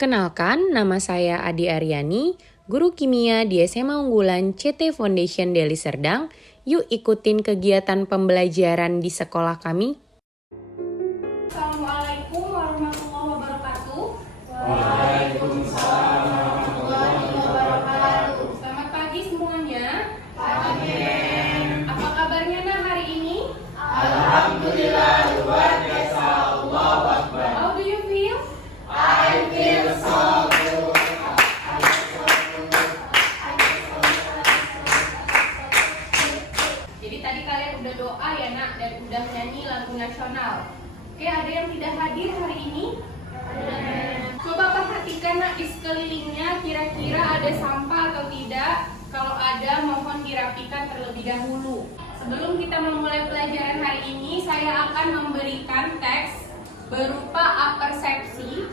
Perkenalkan, nama saya Adi Aryani, guru kimia di SMA Unggulan CT Foundation Deli Serdang. Yuk ikutin kegiatan pembelajaran di sekolah kami. Assalamualaikum warahmatullahi wabarakatuh. Waalaikumsalam warahmatullahi wabarakatuh. Selamat pagi semuanya. Pagi. Apa kabarnya hari ini? Alhamdulillah luar biasa. Allahu Akbar. How do you feel? I feel so good. Jadi tadi kalian udah doa ya nak dan udah nyanyi lagu nasional. Oke, ada yang tidak hadir hari ini? Coba perhatikan nak di sekelilingnya, kira-kira ada sampah atau tidak? Kalau ada, mohon dirapikan terlebih dahulu. Sebelum kita memulai pelajaran hari ini, saya akan memberikan teks berupa apersepsi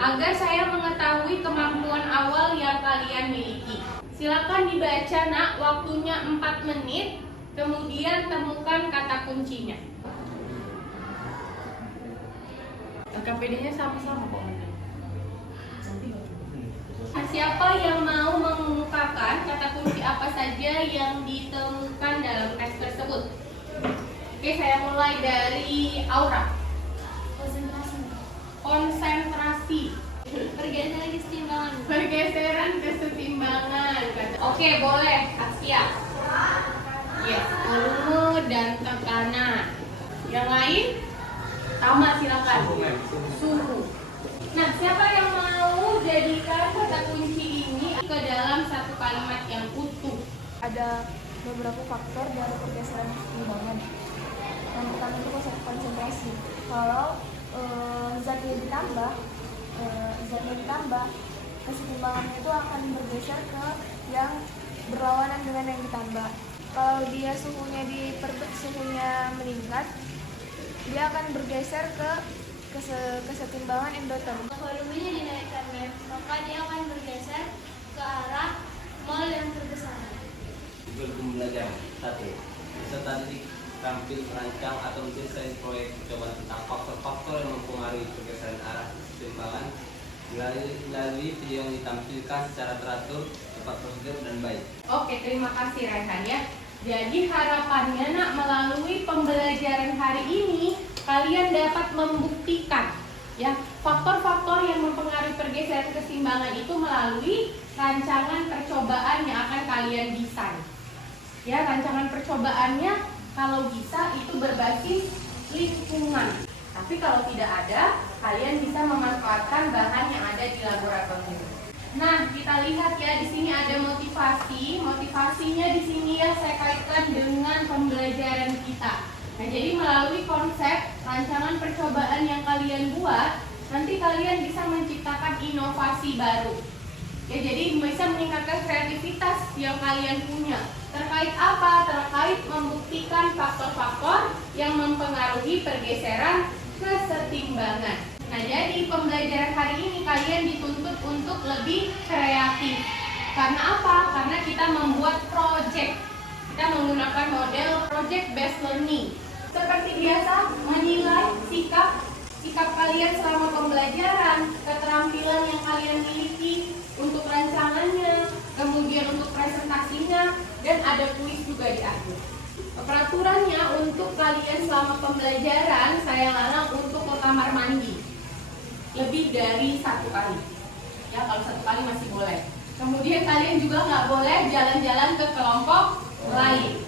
agar saya mengetahui kemampuan awal yang kalian miliki. Silakan dibaca nak, waktunya 4 menit, kemudian temukan kata kuncinya. KPD-nya sama-sama kok. Siapa yang mau mengungkapkan kata kunci apa saja yang ditemukan dalam teks tersebut? Oke, saya mulai dari Aura. Konsentrasi. Pergeseran kesetimbangan. Pergeseran kesetimbangan. Oke, boleh. Asia. Yes, volume dan tekanan. Yang lain? Tama, silakan. Suhu. Nah, siapa yang mau jadikan kata kunci ini ke dalam satu kalimat yang utuh? Ada beberapa faktor dari pergeseran kesetimbangan. Yang pertama itu konsentrasi. Kalau zatnya ditambah, kesetimbangannya itu akan bergeser ke yang berlawanan dengan yang ditambah. Kalau dia suhunya meningkat, dia akan bergeser ke kesetimbangan endoterm. Volumenya dinaikkan, maka dia akan bergeser ke arah mol yang terbesar. Belum belajar tadi. Peserta didik tampil merancang atau mendesain proyek percobaan tentang faktor-faktor yang mempengaruhi pergeseran arah kesetimbangan melalui video yang ditampilkan secara teratur, tepat prosedur dan baik. Oke, terima kasih Raihan ya. Jadi harapannya nak melalui pembelajaran hari ini kalian dapat membuktikan ya faktor-faktor yang mempengaruhi pergeseran kesetimbangan itu melalui rancangan percobaan yang akan kalian desain. Ya, rancangan percobaannya kalau bisa itu berbasis lingkungan. Tapi kalau tidak ada, kalian bisa memanfaatkan bahan yang ada di laboratorium. Nah, kita lihat ya di sini ada motivasi. Motivasinya di sini ya saya kaitkan dengan pembelajaran kita. Nah, jadi melalui konsep rancangan percobaan yang kalian buat, nanti kalian bisa menciptakan inovasi baru. Ya, jadi bisa meningkatkan kreativitas yang kalian punya. Terkait apa? Terkait membuktikan faktor-faktor yang mempengaruhi pergeseran kesetimbangan. Nah, jadi pembelajaran hari ini kalian dituntut untuk lebih kreatif. Karena apa? Karena kita membuat project. Kita menggunakan model project based learning. Seperti biasa, menilai sikap kalian selama pembelajaran, keterampilan yang kalian miliki untuk rancangannya, kemudian untuk presentasinya, dan ada kuis juga di akhir. Peraturannya untuk kalian selama pembelajaran, saya larang untuk ke kamar mandi lebih dari 1 kali. Ya, kalau 1 kali masih boleh. Kemudian kalian juga nggak boleh jalan-jalan ke kelompok lain.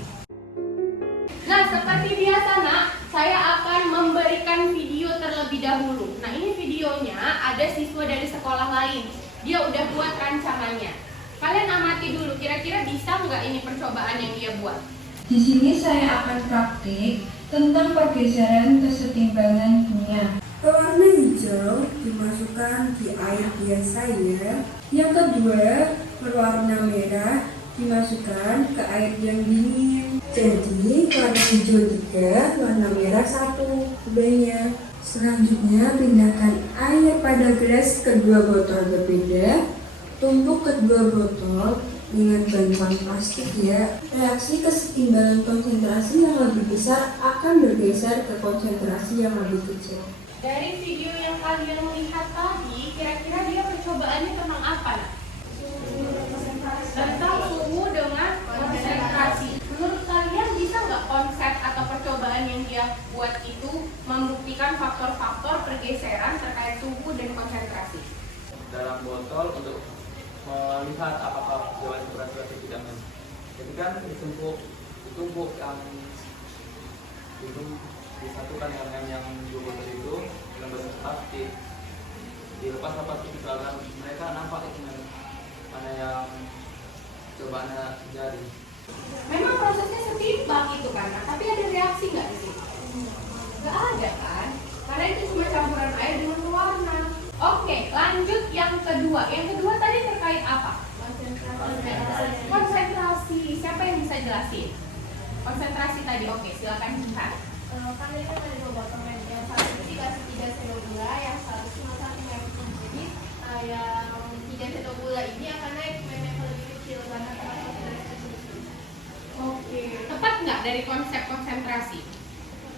Nah, seperti biasa nak, saya akan memberikan video terlebih dahulu. Nah, ini videonya ada siswa dari sekolah lain. Dia udah buat rancangannya. Kalian amati dulu, kira-kira bisa nggak ini percobaan yang dia buat? Di sini saya akan praktik tentang pergeseran kesetimbangan kimia. Pewarna hijau dimasukkan di air biasa ya. Yang kedua, berwarna merah dimasukkan ke air yang dingin. Jadi warna hijau 3, warna merah 1 ubahnya. Selanjutnya pindahkan air pada gelas kedua botol berbeda. Tumpuk kedua botol dengan bantuan plastik ya. Reaksi kesetimbangan konsentrasi yang lebih besar akan bergeser ke konsentrasi yang lebih kecil. Dari video yang kalian lihat tadi, kira-kira dia percobaannya tentang apa? Nak? Tentang suhu dengan konsentrasi. Menurut kalian bisa nggak konsep atau percobaan yang dia buat itu membuktikan faktor-faktor pergeseran terkait suhu dan konsentrasi? Dalam botol untuk melihat apakah jauhan temperatur atau tidak. Jadi kan ditumpuk yang itu disatukan dengan yang dua botol itu dalam bentuk plastik. Dilepas plastik misalkan mereka nampak itu mana yang cobaannya jadi. Memang prosesnya setimpal itu kan, tapi ada reaksi nggak di situ? Nggak ada kan? Karena itu cuma campuran air dengan pewarna. Oke, lanjut yang kedua. Yang kedua tadi terkait apa? Konsentrasi. Siapa yang bisa jelasin? Konsentrasi tadi, oke, silakan Jihan. Kan tadi kan ada 2 botol men. Yang satu itu dikasih 3 sendok gula, yang satu cuma 1 ml. Jadi yang 3 sendok gula ini akan naik ml lebih kecil karena Oke, tepat nggak dari konsep konsentrasi?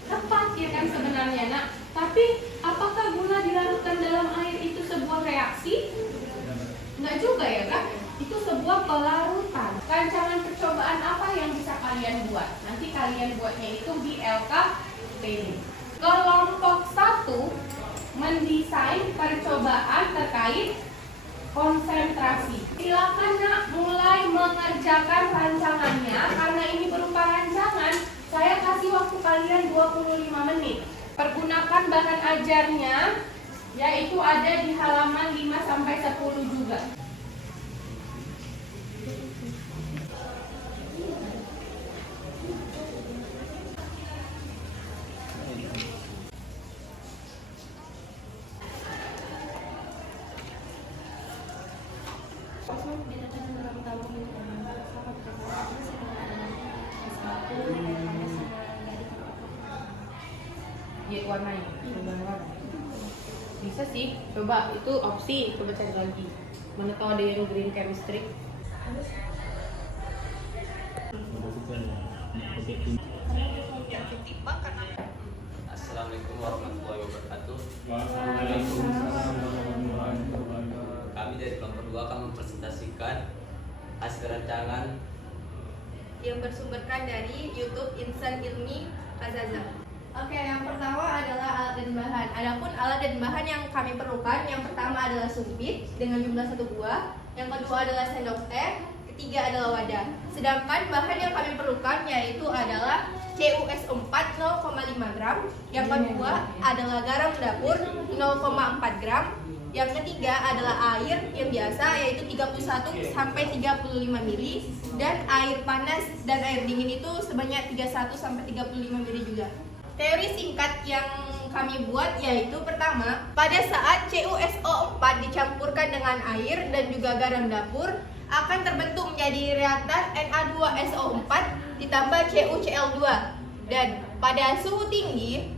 Tepat ya kan sebenarnya, Nak. Tapi apakah gula dilarutkan dalam air itu sebuah reaksi? Enggak juga ya kan? Itu sebuah pelarutan. Rancangan percobaan apa yang bisa kalian buat? Nanti kalian buatnya itu di LKPD. Kelompok 1 mendesain percobaan terkait konsentrasi. Silakan Nak mulai mengerjakan rancangannya. Karena ini berupa rancangan, saya kasih waktu kalian 25 menit. Pergunakan bahan ajarnya, yaitu ada di halaman 5-10 juga. Lihat warnanya, warna. Bisa sih, coba itu opsi, coba cari lagi. Mana tahu ada yang green chemistry. Assalamualaikum warahmatullahi wabarakatuh. Kami dari kelompok 2 akan mempresentasikan hasil rancangan yang bersumberkan dari YouTube Insan Ilmi Kazaza. Oke, yang pertama adalah alat dan bahan. Adapun alat dan bahan yang kami perlukan, yang pertama adalah sumpit dengan jumlah 1 buah, yang kedua adalah sendok teh, ketiga adalah wadah. Sedangkan bahan yang kami perlukan yaitu adalah CuS4 0,5 gram, yang kedua adalah garam dapur 0,4 gram, yang ketiga adalah air yang biasa yaitu 31 sampai 35 ml, dan air panas dan air dingin itu sebanyak 31 sampai 35 ml juga. Teori singkat yang kami buat yaitu pertama, pada saat CuSO4 dicampurkan dengan air dan juga garam dapur akan terbentuk menjadi reaktan Na2SO4 ditambah CuCl2, dan pada suhu tinggi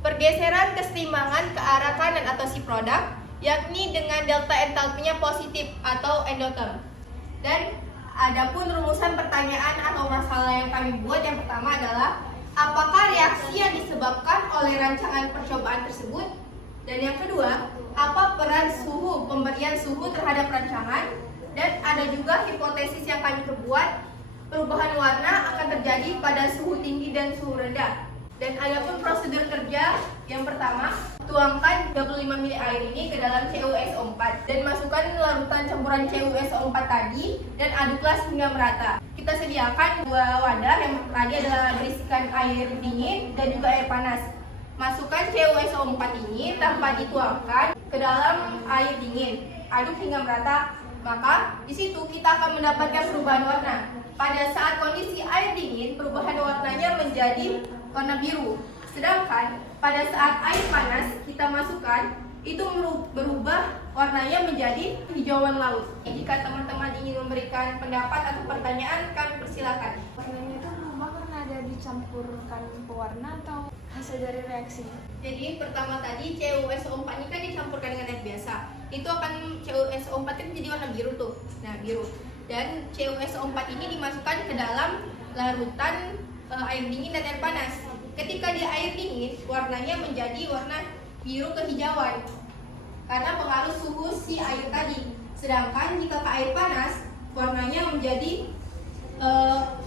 pergeseran kesetimbangan ke arah kanan atau si produk, yakni dengan delta entalpinya positif atau endoterm. Dan adapun rumusan pertanyaan atau masalah yang kami buat yang pertama adalah apakah reaksi yang disebabkan oleh rancangan percobaan tersebut? Dan yang kedua, apa peran suhu, pemberian suhu terhadap rancangan? Dan ada juga hipotesis yang kami perbuat, perubahan warna akan terjadi pada suhu tinggi dan suhu rendah. Dan ada pun prosedur kerja yang pertama, tuangkan 35 ml air ini ke dalam CuSO4 dan masukkan larutan campuran CuSO4 tadi dan aduklah hingga merata. Kita sediakan 2 wadah, yang tadi adalah berisikan air dingin dan juga air panas. Masukkan CuSO4 ini tanpa dituangkan ke dalam air dingin. Aduk hingga merata, maka di situ kita akan mendapatkan perubahan warna. Pada saat kondisi air dingin, perubahan warnanya menjadi warna biru. Sedangkan pada saat air panas kita masukkan, itu berubah warnanya menjadi hijauan laut. Jika teman-teman ingin memberikan pendapat atau pertanyaan, kami persilakan. Warnanya itu berubah karena ada dicampurkan pewarna atau hasil dari reaksi? Jadi pertama tadi CuSO4 ini kan dicampurkan dengan air biasa. Itu akan CuSO4 kan jadi warna biru tuh. Nah, biru. Dan CuSO4 ini dimasukkan ke dalam larutan air dingin dan air panas. Ketika di air dingin, warnanya menjadi warna biru kehijauan karena pengaruh suhu si air tadi. Sedangkan jika ke air panas, warnanya menjadi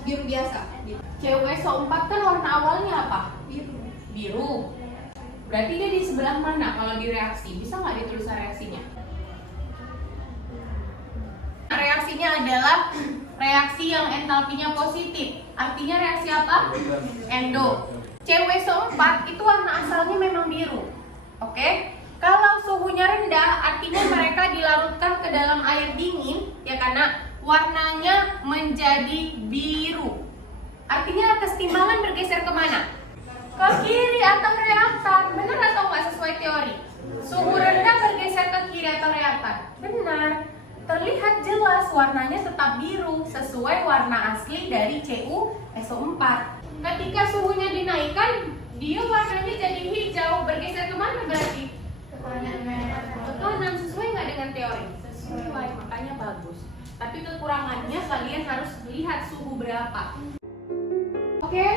biru biasa. CuSO4 kan warna awalnya apa? Biru. Biru. Berarti dia di sebelah mana kalau di reaksi? Bisa nggak ditulis reaksinya? Reaksinya adalah reaksi yang entalpinya positif. Artinya reaksi apa? Endo. CuSO4 itu warna asalnya memang biru. Oke? Kalau suhunya rendah, artinya mereka dilarutkan ke dalam air dingin, ya karena warnanya menjadi biru. Artinya kesetimbangan bergeser kemana? Ke kiri atau reaktan. Benar atau nggak sesuai teori? Suhu rendah bergeser ke kiri atau reaktan? Benar. Terlihat jelas warnanya tetap biru sesuai warna asli dari CuSO4. Ketika suhunya dinaikkan, dia warnanya jadi hijau. Bergeser kemana berarti? Ke kanan. Sesuai nggak dengan teori? Sesuai, makanya bagus. Tapi kekurangannya kalian harus lihat suhu berapa. Oke,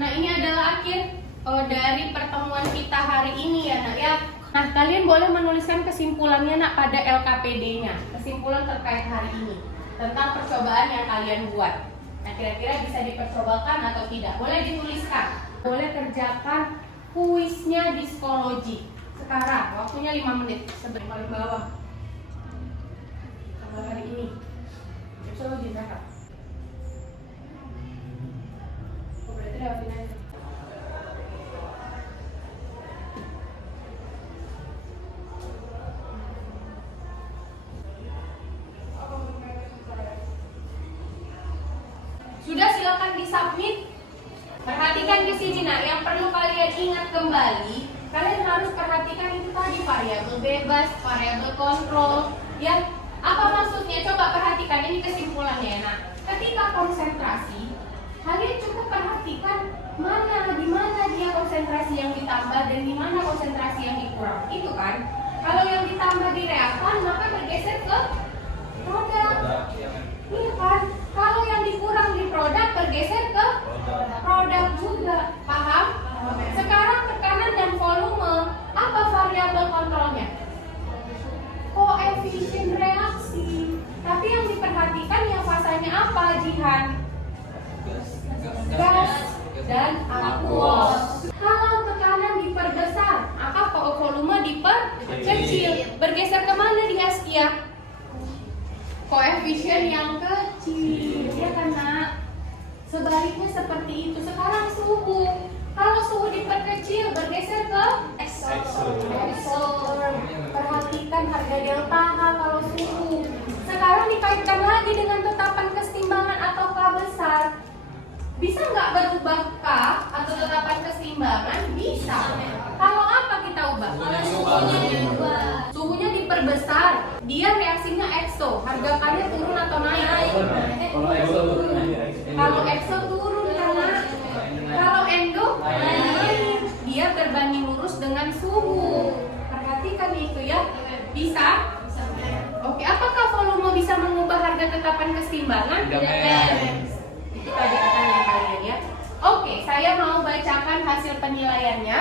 nah ini adalah akhir dari pertemuan kita hari ini ya nak ya. Nah kalian boleh menuliskan kesimpulannya nak pada LKPD-nya. Kesimpulan terkait hari ini tentang percobaan yang kalian buat. Nah kira-kira bisa dipercobakan atau tidak? Boleh dituliskan. Boleh kerjakan kuisnya di psikologi. Sekarang waktunya 5 menit sebelum paling bawah. Tanggal hari ini. Psikologi berapa? Berarti lewatin aja. Sudah, silakan disubmit. Perhatikan di sini nak, yang perlu kalian ingat kembali, kalian harus perhatikan itu tadi variabel bebas, variabel kontrol, ya. Apa maksudnya? Coba perhatikan, ini kesimpulannya nak. Ketika konsentrasi, kalian cukup perhatikan di mana dia konsentrasi yang ditambah dan di mana konsentrasi yang dikurang. Itu kan. Kalau yang ditambah di reaktan, maka bergeser ke produk. Iya kan? Kalau yang dikurang di produk bergeser ke produk juga. Paham? Sekarang tekanan dan volume, apa variabel kontrolnya? Koefisien reaksi. Tapi yang diperhatikan yang fasanya apa, Jihan? Gas dan aquos. Kalau tekanan diperbesar, apa volume diperkecil? Bergeser kemana di Askia? Koefisien yang kecil, ya kan nak? Sebaliknya seperti itu. Sekarang suhu. Kalau suhu diperkecil, bergeser ke exhaust. Perhatikan harga delta H kalau suhu. Sekarang dikaitkan lagi dengan tetapan kesetimbangan atau K besar. Bisa nggak berubah K atau tetapan kesetimbangan? Bisa. Kalau apa kita ubah? Kalau suhunya diperbesar, dia reaksinya exo. Harga K-nya turun atau naik? Kalau exo turun karena kalau endo naik. Dia berbanding lurus dengan suhu. Perhatikan itu ya. Bisa? Oke, apakah volume bisa mengubah harga tetapan kesetimbangan? Itu tadi pertanyaan kalian ya. Oke, saya mau bacakan hasil penilaiannya.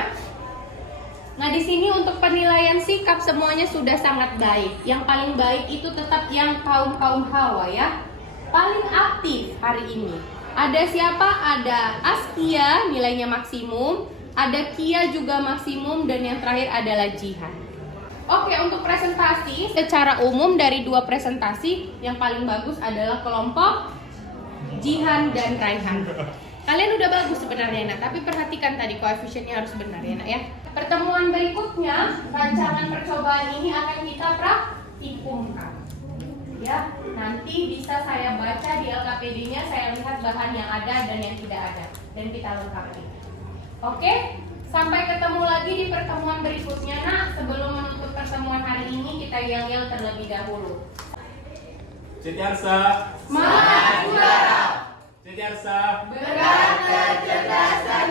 Nah, di sini untuk penilaian sikap semuanya sudah sangat baik. Yang paling baik itu tetap yang kaum Hawa ya. Paling aktif hari ini. Ada siapa? Ada Askia, nilainya maksimum. Ada Kia juga maksimum. Dan yang terakhir adalah Jihan. Oke, untuk presentasi, secara umum dari 2 presentasi, yang paling bagus adalah kelompok Jihan dan Raihan. Kalian udah bagus sebenarnya nak, tapi perhatikan tadi koefisiennya harus benar ya nak ya. Pertemuan berikutnya, rancangan percobaan ini akan kita praktikumkan. Ya, nanti bisa saya baca di LKPD-nya, saya lihat bahan yang ada dan yang tidak ada, dan kita lengkapi. Oke, sampai ketemu lagi di pertemuan berikutnya nak. Sebelum menutup pertemuan hari ini, kita yel-yel terlebih dahulu. Setiarsa, Semangat juara! Setiarsa, Bergerak kecerdasan